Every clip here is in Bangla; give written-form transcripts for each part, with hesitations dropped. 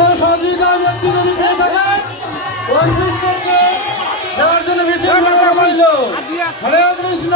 কোনো সহযোগিতা ব্যক্তি যদি পেয়ে থাকেন ওই কৃষ্ণকে দেওয়ার জন্য বিশেষ বলল হরে কৃষ্ণ।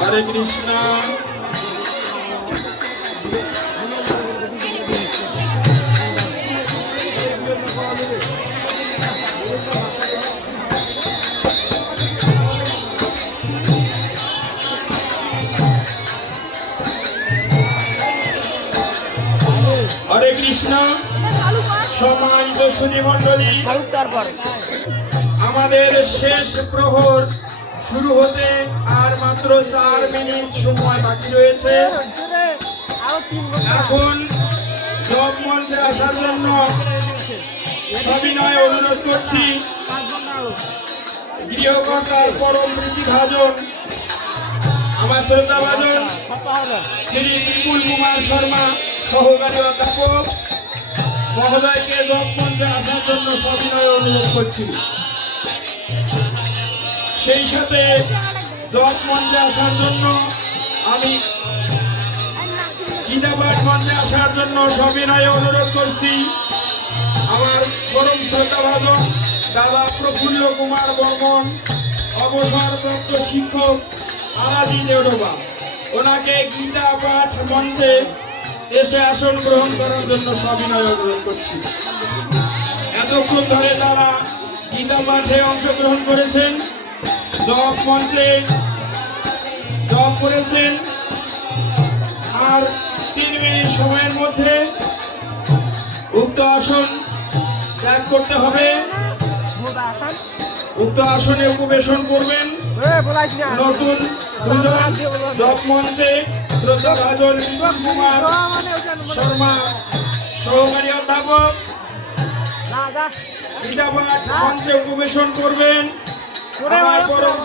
হরে কৃষ্ণ। হরে কৃষ্ণ। সম্মানিত সুধী মণ্ডলী, আমাদের শেষ প্রহর শুরু হতে আর মাত্র 4 মিনিট সময় বাকি রয়েছে। এখন জপ মঞ্চে আসার জন্য সবিনয় অনুরোধ করছি গৃহকর্তার পরম প্রীতিভাজন আমার শ্রদ্ধাভাজন শ্রী বিপুল কুমার শর্মা সহকারী অধ্যাপক মহোদয়কে জপ মঞ্চে আসার জন্য সবিনয় অনুরোধ করছি। সেই সাথে জপ মঞ্চে আসার জন্য আমি গীতাপাঠ মঞ্চে আসার জন্য সবিনয় অনুরোধ করছি আমার পরম শ্রদ্ধাভাজন দাদা প্রফুল্ল কুমার বর্মন, অবসরপ্রাপ্ত শিক্ষক আলাদি দেওডোবা, ওনাকে গীতা পাঠ মঞ্চে এসে আসন গ্রহণ করার জন্য সবিনয় অনুরোধ করছি। এতক্ষণ ধরে যারা গীতা পাঠে অংশগ্রহণ করেছেন, জপ মঞ্চে জপ করেছেন, আর 3 মিনিট সময়ের মধ্যে উক্ত আসন ত্যাগ করতে হবে। উক্ত আসনে উপবেশন করবেন নতুন 2 জন জপ মঞ্চে শ্রদ্ধাভাজন বিপুল কুমার শর্মা সহকারী অধ্যাপক গীতাপাঠ মঞ্চে উপবেশন করবেন। আমার পরম